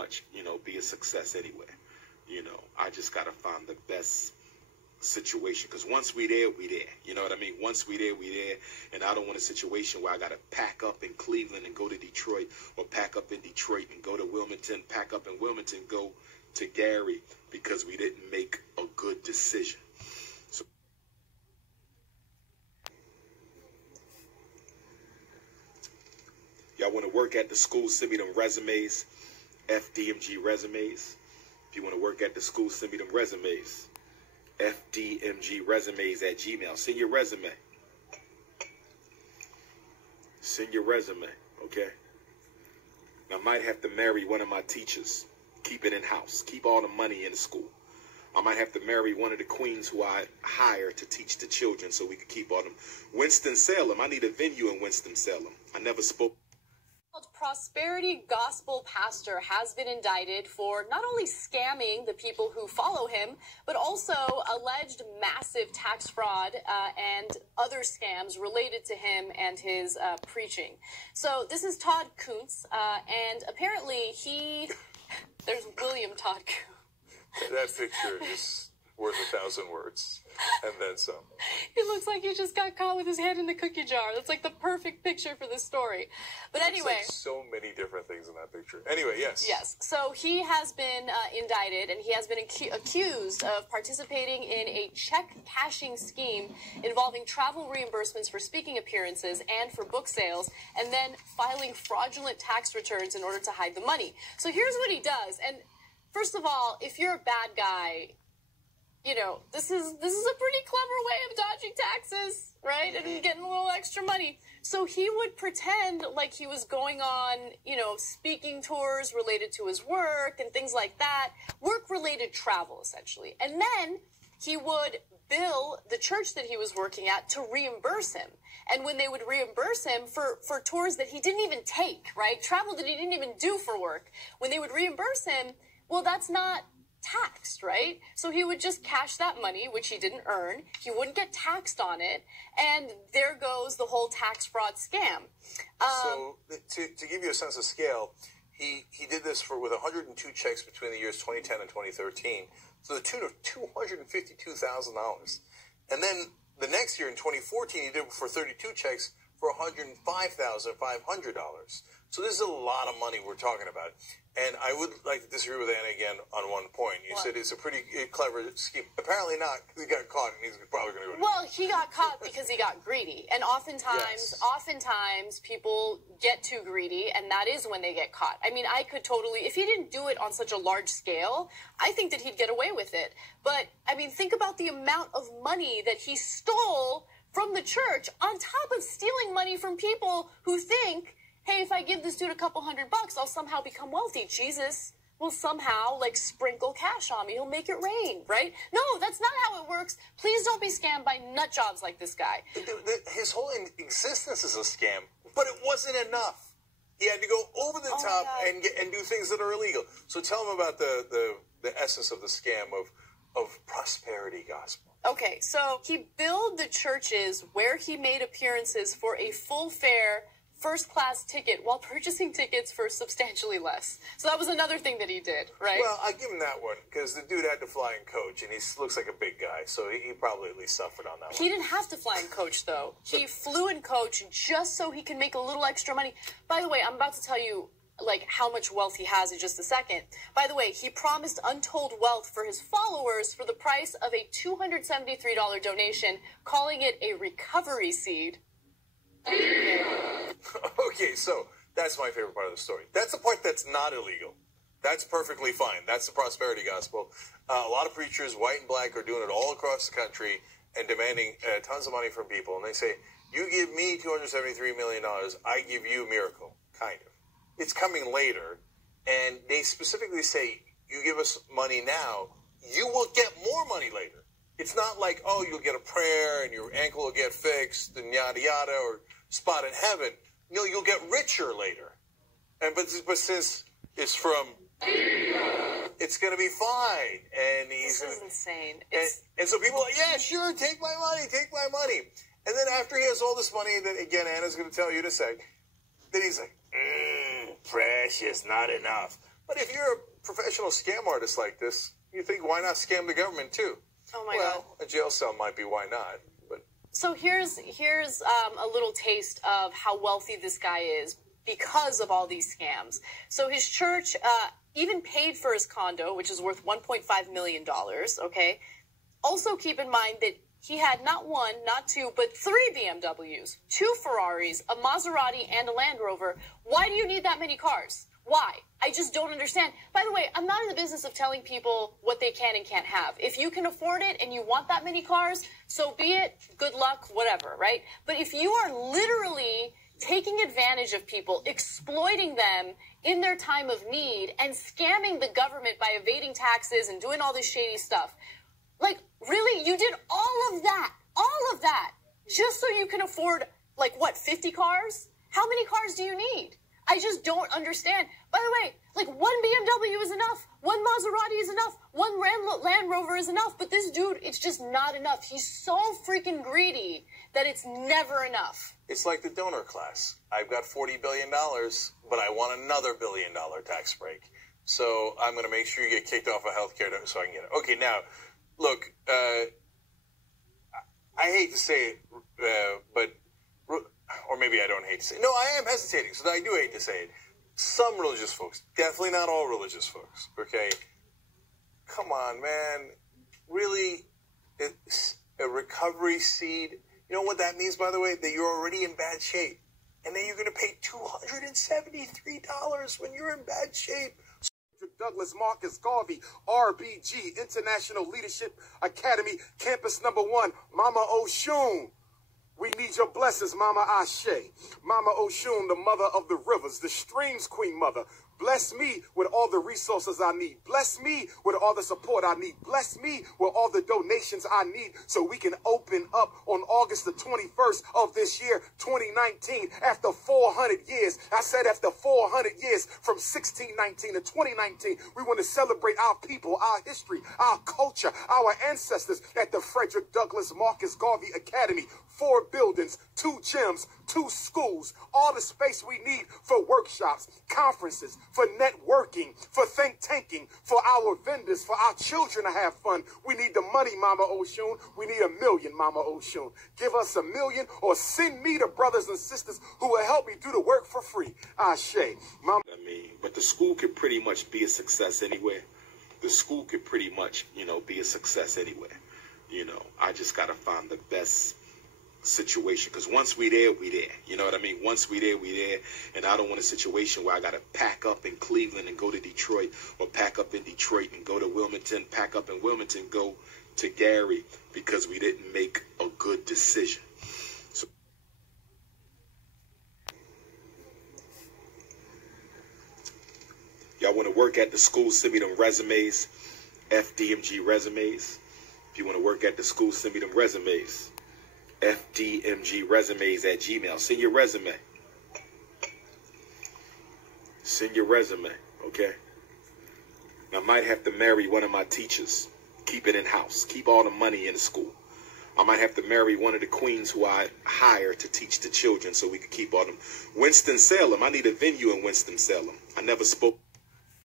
much, be a success anyway. I just got to find the best situation, because once we there, we there. You know what I mean? Once we there, we there. And I don't want a situation where I got to pack up in Cleveland and go to Detroit, or pack up in Detroit and go to Wilmington, pack up in Wilmington, go to Gary, because we didn't make a good decision. So y'all want to work at the school, send me them resumes, FDMG resumes. If you want to work at the school, send me them resumes, FDMG resumes at Gmail. Send your resume. Send your resume, okay? I might have to marry one of my teachers. Keep it in-house. Keep all the money in the school. I might have to marry one of the queens who I hire to teach the children so we can keep all them. Winston-Salem. I need a venue in Winston-Salem. I never spoke. Prosperity gospel pastor has been indicted for not only scamming the people who follow him, but also alleged massive tax fraud and other scams related to him and his preaching. So this is Todd Kuntz, and apparently there's William Todd Kuntz. That picture is worth 1,000 words, and then some. He looks like he just got caught with his head in the cookie jar. That's like the perfect picture for this story. But anyway. Like so many different things in that picture. Anyway, yes. Yes. So he has been indicted, and he has been accused of participating in a check cashing scheme involving travel reimbursements for speaking appearances and for book sales, and then filing fraudulent tax returns in order to hide the money. So here's what he does. And first of all, if you're a bad guy, this is a pretty clever way of dodging taxes, right? And getting a little extra money. So he would pretend like he was going on, speaking tours related to his work and things like that, work-related travel, essentially. And then he would bill the church that he was working at to reimburse him. And when they would reimburse him for tours that he didn't even take, right? Travel that he didn't even do for work. When they would reimburse him, well, that's not taxed, right? So he would just cash that money, which he didn't earn. He wouldn't get taxed on it. And there goes the whole tax fraud scam. So to give you a sense of scale, he did this with 102 checks between the years 2010 and 2013, to the tune of $252,000. And then the next year in 2014, he did it for 32 checks for $105,500. So this is a lot of money we're talking about. And I would like to disagree with Anna again on one point. You said it's a pretty clever scheme. Apparently not, because he got caught and he's probably going to go to jail. Well, he got caught because he got greedy. And oftentimes people get too greedy, and that is when they get caught. I mean, I could totally, if he didn't do it on such a large scale, I think that he'd get away with it. But, I mean, think about the amount of money that he stole from the church, on top of stealing money from people who think, hey, if I give this dude a couple $100, I'll somehow become wealthy. Jesus will somehow, sprinkle cash on me. He'll make it rain, right? No, that's not how it works. Please don't be scammed by nut jobs like this guy. His whole existence is a scam, but it wasn't enough. He had to go over the top and do things that are illegal. So tell him about the essence of the scam of prosperity gospel. Okay, so he billed the churches where he made appearances for a full fare first-class ticket while purchasing tickets for substantially less. So that was another thing that he did, right? Well, I give him that one, because the dude had to fly in coach, and he looks like a big guy, so he probably at least suffered on that one. He didn't have to fly in coach, though. He flew in coach just so he can make a little extra money. By the way, I'm about to tell you, how much wealth he has in just a second. By the way, he promised untold wealth for his followers for the price of a $273 donation, calling it a recovery seed. Okay, so that's my favorite part of the story. That's the part that's not illegal. That's perfectly fine. That's the prosperity gospel. A lot of preachers, white and black, are doing it all across the country and demanding tons of money from people. And they say, you give me $273 million, I give you a miracle, kind of. It's coming later, and they specifically say, you give us money now, you will get more money later. It's not like, oh, you'll get a prayer and your ankle will get fixed and yada yada, or spot in heaven. No, you'll get richer later. But since it's from, it's going to be fine. And this is insane. And so people are like, yeah, sure, take my money, take my money. And then after he has all this money that, again, Anna's going to tell you to say, then he's like, precious, not enough. But if you're a professional scam artist like this, you think, why not scam the government too? Oh my God. God. A jail cell might be why not. But so here's a little taste of how wealthy this guy is because of all these scams. So his church even paid for his condo, which is worth $1.5 million, okay? Also keep in mind that he had not one, not two, but 3 BMWs, 2 Ferraris, a Maserati, and a Land Rover. Why do you need that many cars? Why? I just don't understand. By the way, I'm not in the business of telling people what they can and can't have. If you can afford it and you want that many cars, so be it. Good luck, whatever, right? But if you are literally taking advantage of people, exploiting them in their time of need, and scamming the government by evading taxes and doing all this shady stuff, like, really? You did all of that, just so you can afford, like, what, 50 cars? How many cars do you need? I just don't understand. By the way, like, 1 BMW is enough. 1 Maserati is enough. 1 Land Rover is enough. But this dude, it's just not enough. He's so freaking greedy that it's never enough. it's like the donor class. I've got $40 billion, but I want another $1 billion tax break. So I'm going to make sure you get kicked off of healthcare so I can get it. Okay, now, look, I hate to say it, but, or maybe I don't hate to say it. No, I am hesitating, so I do hate to say it. Some religious folks, definitely not all religious folks, okay? Come on, man. Really, it's a recovery seed. You know what that means, by the way? That you're already in bad shape. And then you're going to pay $273 when you're in bad shape. Douglas Marcus Garvey, RBG, International Leadership Academy, Campus #1, Mama Oshun. We need your blessings, Mama Ashe. Mama Oshun, the mother of the rivers, the streams, Queen Mother. Bless me with all the resources I need. Bless me with all the support I need. Bless me with all the donations I need so we can open up on August the 21st of this year, 2019, after 400 years. I said after 400 years, from 1619 to 2019, we want to celebrate our people, our history, our culture, our ancestors at the Frederick Douglass Marcus Garvey Academy. 4 buildings, 2 gyms, 2 schools, all the space we need for workshops, conferences, for networking, for think tanking, for our vendors, for our children to have fun. We need the money, Mama Oshun. We need $1 million, Mama Oshun. Give us $1 million or send me the brothers and sisters who will help me do the work for free. Ashe. Mama. I mean, but the school could pretty much be a success anywhere. The school could pretty much, be a success anywhere. I just got to find the best situation, because once we there, we there. You know what I mean? Once we there, we there. And I don't want a situation where I got to pack up in Cleveland and go to Detroit, or pack up in Detroit and go to Wilmington, pack up in Wilmington, go to Gary, because we didn't make a good decision. So y'all want to work at the school, send me them resumes, FDMG resumes. If you want to work at the school, send me them resumes. FDMGresumes@gmail. Send your resume. Send your resume, okay? I might have to marry one of my teachers. Keep it in-house. Keep all the money in the school. I might have to marry one of the queens who I hire to teach the children so we can keep all them. Winston-Salem. I need a venue in Winston-Salem. I never spoke.